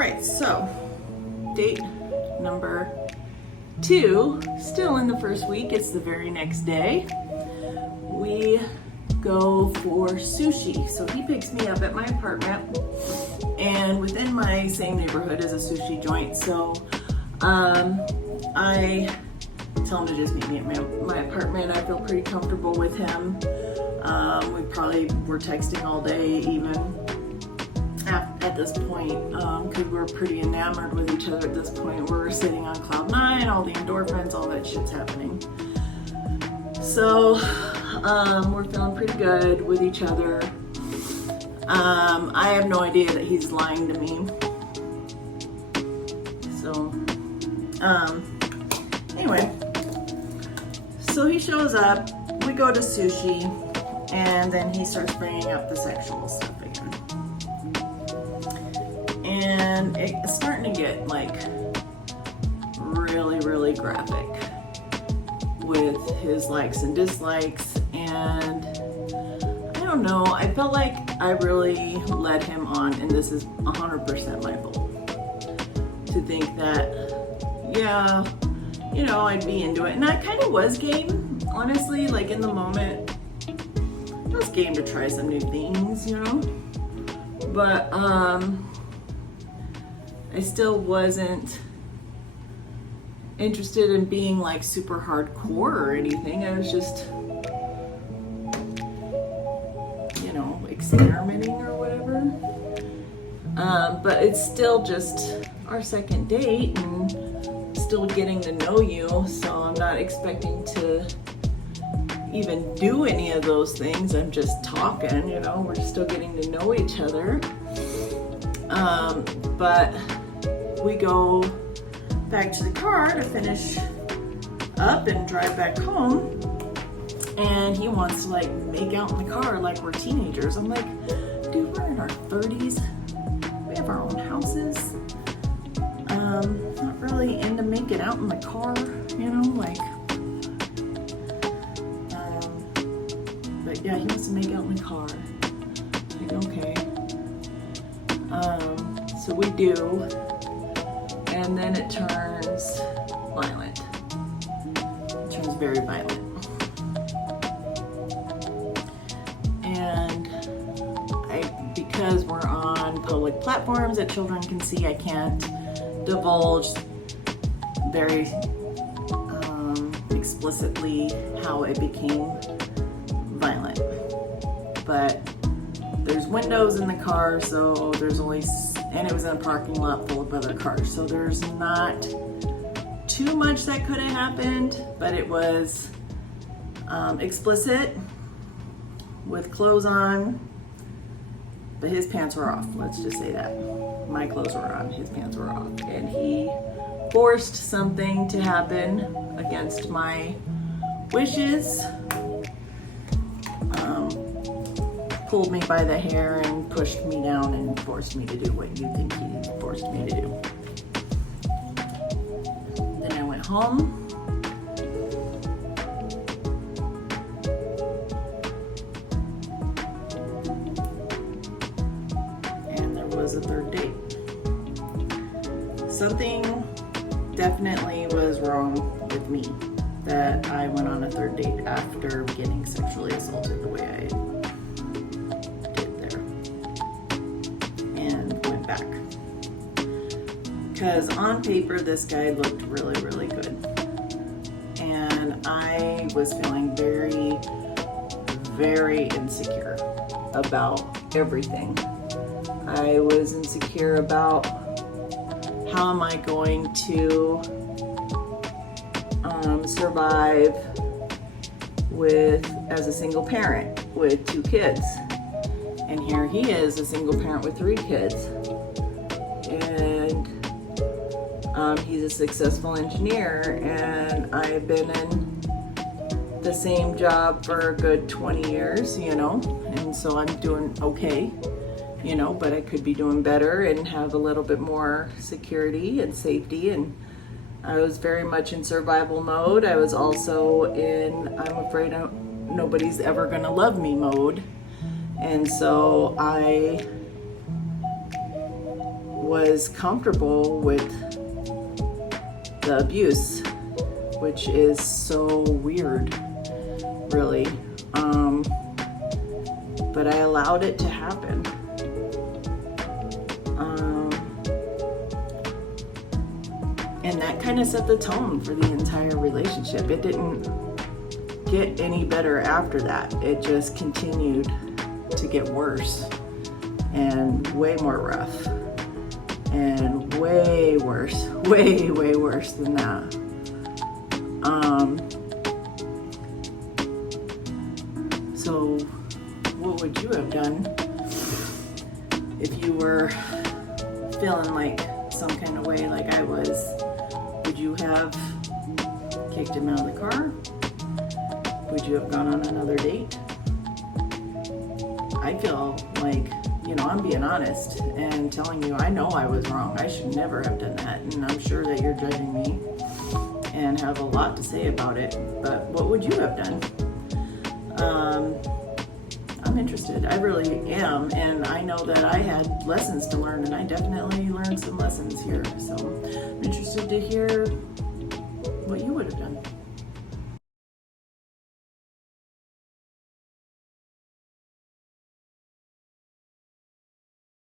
right, so date number 2, still in the first week. It's the very next day. We go for sushi. So he picks me up at my apartment, and within my same neighborhood is a sushi joint. So I tell him to just meet me at my apartment. I feel pretty comfortable with him. We probably were texting all day even at this point, because we're pretty enamored with each other at this point. We're sitting on cloud 9, all the endorphins, all that shit's happening. So we're feeling pretty good with each other. I have no idea that he's lying to me. So anyway, so he shows up, we go to sushi, and then he starts bringing up the sexual stuff again. And it's starting to get like really graphic with his likes and dislikes, and I don't know, I felt like I really led him on, and this is 100% my fault, to think that, yeah, you know, I'd be into it. And I kind of was game, honestly, like in the moment, I was game to try some new things, you know, but I still wasn't interested in being like super hardcore or anything. I was just, you know, experimenting or whatever. But it's still just our second date and still getting to know you, so I'm not expecting to even do any of those things. I'm just talking, you know, we're still getting to know each other. But we go back to the car to finish up and drive back home, and he wants to like make out in the car like we're teenagers. I'm like, dude, we're in our 30s, we have our own houses. Not really into making out in the car, you know, like but yeah, he wants to make out in the car. Like, okay. So we do, and then it turns violent. It turns very violent. And because we're on public platforms that children can see, I can't divulge very explicitly how it became violent. But there's windows in the car, so there's only, and it was in a parking lot full of other cars, so there's not too much that could have happened, but it was explicit with clothes on, but his pants were off. Let's just say that. My clothes were on, his pants were off, and he forced something to happen against my wishes. Pulled me by the hair and pushed me down and forced me to do what you think he forced me to do. Then I went home. And there was a third date. Something definitely was wrong with me that I went on a third date after getting sexually assaulted the way I did there, and went back. Because on paper, this guy looked really good. And I was feeling very insecure about everything. I was insecure about how am I going to survive as a single parent with 2 kids. And here he is, a single parent with 3 kids. And he's a successful engineer, and I've been in the same job for a good 20 years, you know, and so I'm doing okay, you know, but I could be doing better and have a little bit more security and safety. And I was very much in survival mode. I was also in, I'm afraid nobody's ever gonna love me mode. And so I was comfortable with the abuse, which is so weird, really. But I allowed it to happen. And that kind of set the tone for the entire relationship. It didn't get any better after that. It just continued to get worse and way more rough and way worse than that. So what would you have done if you were feeling like some kind of way like I was? Would you have kicked him out of the car? Would you have gone on another date? I feel like, I'm being honest and telling you I know I was wrong. I should never have done that, and I'm sure that you're judging me and have a lot to say about it, but what would you have done? I'm interested. I really am, and I know that I had lessons to learn, and I definitely learned some lessons here, so I'm interested to hear what you would have done.